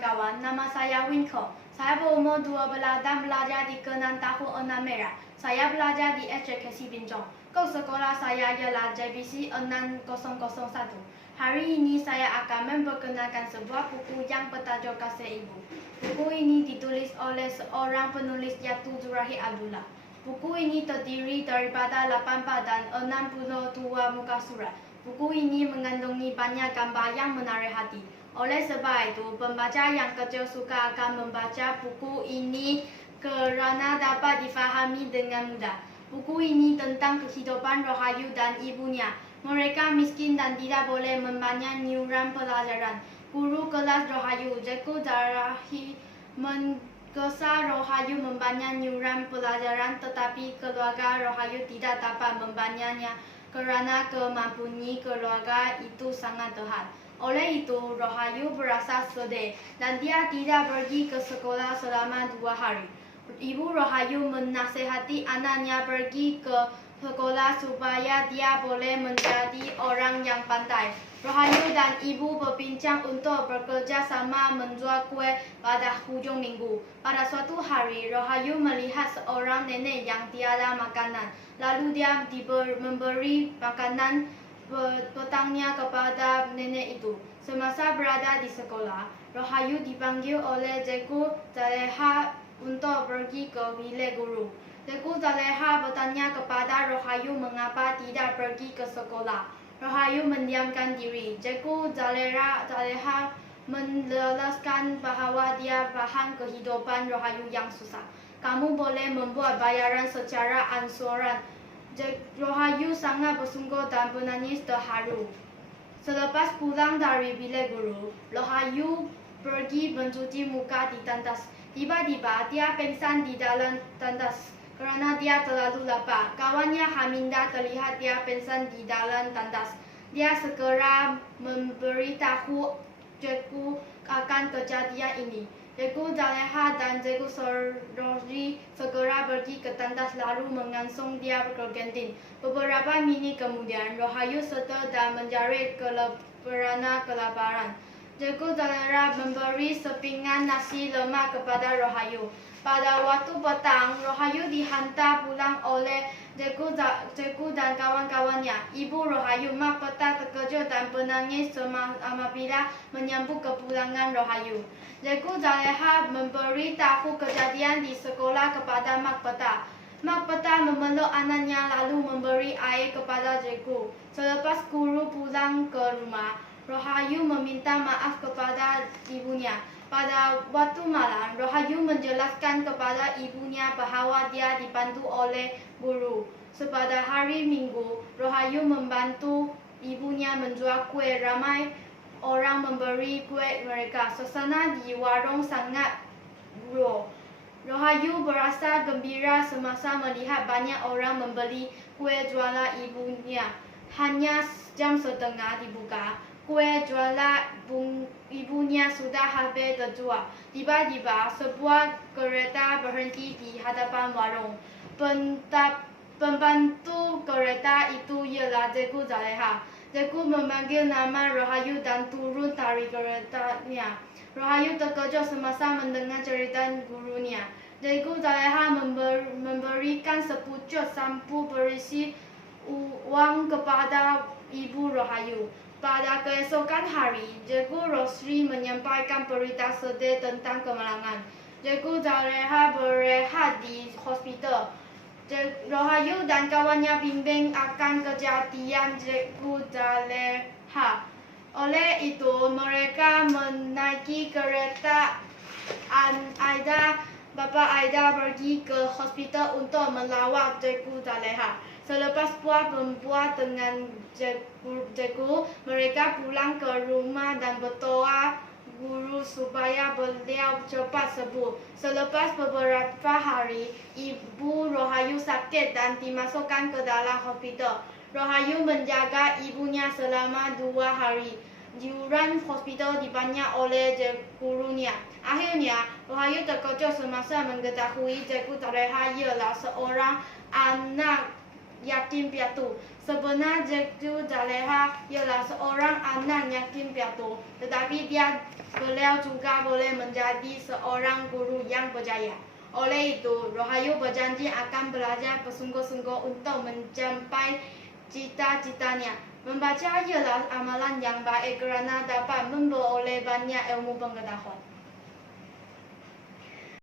kawan-kawan, nama saya Winko. Saya berumur 12 dan belajar di Kenan Tahun 6 Merah. Saya belajar di SJKC Binjong. Kod sekolah saya ialah JBC 6001. Hari ini saya akan memperkenalkan sebuah buku yang bertajuk Kasih Ibu. Buku ini ditulis oleh seorang penulis yaitu Zurahi Abdullah. Buku ini terdiri daripada 8 bab dan 62 muka surat. Buku ini mengandungi banyak gambar yang menarik hati. Oleh sebab itu, pembaca yang kecil suka akan membaca buku ini kerana dapat difahami dengan mudah. Buku ini tentang kehidupan Rohayu dan ibunya. Mereka miskin dan tidak boleh membayar iuran pelajaran. Guru kelas Rohayu, Cikgu Zurahi, menggesa Rohayu membayar iuran pelajaran, tetapi keluarga Rohayu tidak dapat membayarnya kerana kemampuan keluarga itu sangat terhad. Oleh itu, Rohayu berasa sedih dan dia tidak pergi ke sekolah selama 2 hari. Ibu Rohayu menasihati anaknya pergi ke sekolah supaya dia boleh menjadi orang yang pandai. Rohayu dan ibu berbincang untuk bekerja sama menjual kue pada hujung minggu. Pada suatu hari, Rohayu melihat seorang nenek yang tiada makanan. Lalu dia memberi makanan petangnya kepada nenek itu. Semasa berada di sekolah, Rohayu dipanggil oleh Cikgu Zaleha untuk pergi ke bilik guru. Cikgu Zaleha bertanya kepada Rohayu mengapa tidak pergi ke sekolah. Rohayu mendiamkan diri. Cikgu Zaleha menjelaskan bahawa dia faham kehidupan Rohayu yang susah. Kamu boleh membuat bayaran secara ansuran. Rohayu sangat bersungguh dan menangis terharu. Selepas pulang dari bilik guru, Rohayu pergi mencuci muka di tandas. Tiba-tiba dia pingsan di dalam tandas kerana dia terlalu lapar. Kawannya Haminda terlihat dia pingsan di dalam tandas. Dia segera memberitahu cikgu akan kejadian ini. Cikgu Zaleha dan Cikgu Zurahi segera pergi ke tandas lalu mengangsung dia ke kantin. Beberapa minit kemudian, Rohayu sedar dan menjerit kerana kelaparan. Cikgu Zaleha memberi sepinggan nasi lemak kepada Rohayu. Pada waktu petang, Rohayu dihantar pulang oleh cikgu dan kawan-kawannya. Ibu Rohayu petang terkejut dan menangis apabila menyambut kepulangan Rohayu. Cikgu Zaleha memberitahu kejadian di sekolah kepada Mak Peta. Mak Peta memeluk anaknya lalu memberi air kepada cikgu. Selepas guru pulang ke rumah, Rohayu meminta maaf kepada ibunya. Pada waktu malam, Rohayu menjelaskan kepada ibunya bahawa dia dibantu oleh guru. Pada hari Minggu, Rohayu membantu ibunya menjual kue. Ramai orang memberi kue mereka. Suasana di warung sangat buruk. Rohayu berasa gembira semasa melihat banyak orang membeli kue jualan ibunya. Hanya jam setengah dibuka, kue jualan ibunya sudah habis terjual. Tiba-tiba, sebuah kereta berhenti di hadapan warung. Pembantu kereta itu ialah Cikgu Zaleha. Cikgu memanggil nama Rohayu dan turun dari keretanya. Rohayu terkejut semasa mendengar cerita gurunya. Cikgu Zaleha memberikan sepucuk sampu berisi uang kepada ibu Rohayu. Pada keesokan hari, Cikgu Rosri menyampaikan berita sedih tentang kemalangan. Cikgu Zaleha berehat di hospital. Rohayu dan kawannya bimbing akan kejadian Cikgu Zaleha. Oleh itu, mereka menaiki kereta Aida. Bapa Aida pergi ke hospital untuk melawat Cikgu Zaleha. Selepas puas membuat dengan cikgu, mereka pulang ke rumah dan berdoa guru supaya beliau cepat sembuh. Selepas beberapa hari, ibu Rohayu sakit dan dimasukkan ke dalam hospital. Rohayu menjaga ibunya selama 2 hari. Iuran hospital dibayar oleh gurunya. Akhirnya, Rohayu terkejut semasa mengetahui Cikgu Zaleha ialah seorang anak yatim piatu. Sebenarnya Jeju Zaleha ialah seorang anak yatim piatu, tetapi beliau juga boleh menjadi seorang guru yang berjaya. Oleh itu, Rahayu berjanji akan belajar bersungguh-sungguh untuk mencapai cita-citanya. Membaca ialah amalan yang baik kerana dapat memperoleh banyak ilmu pengetahuan.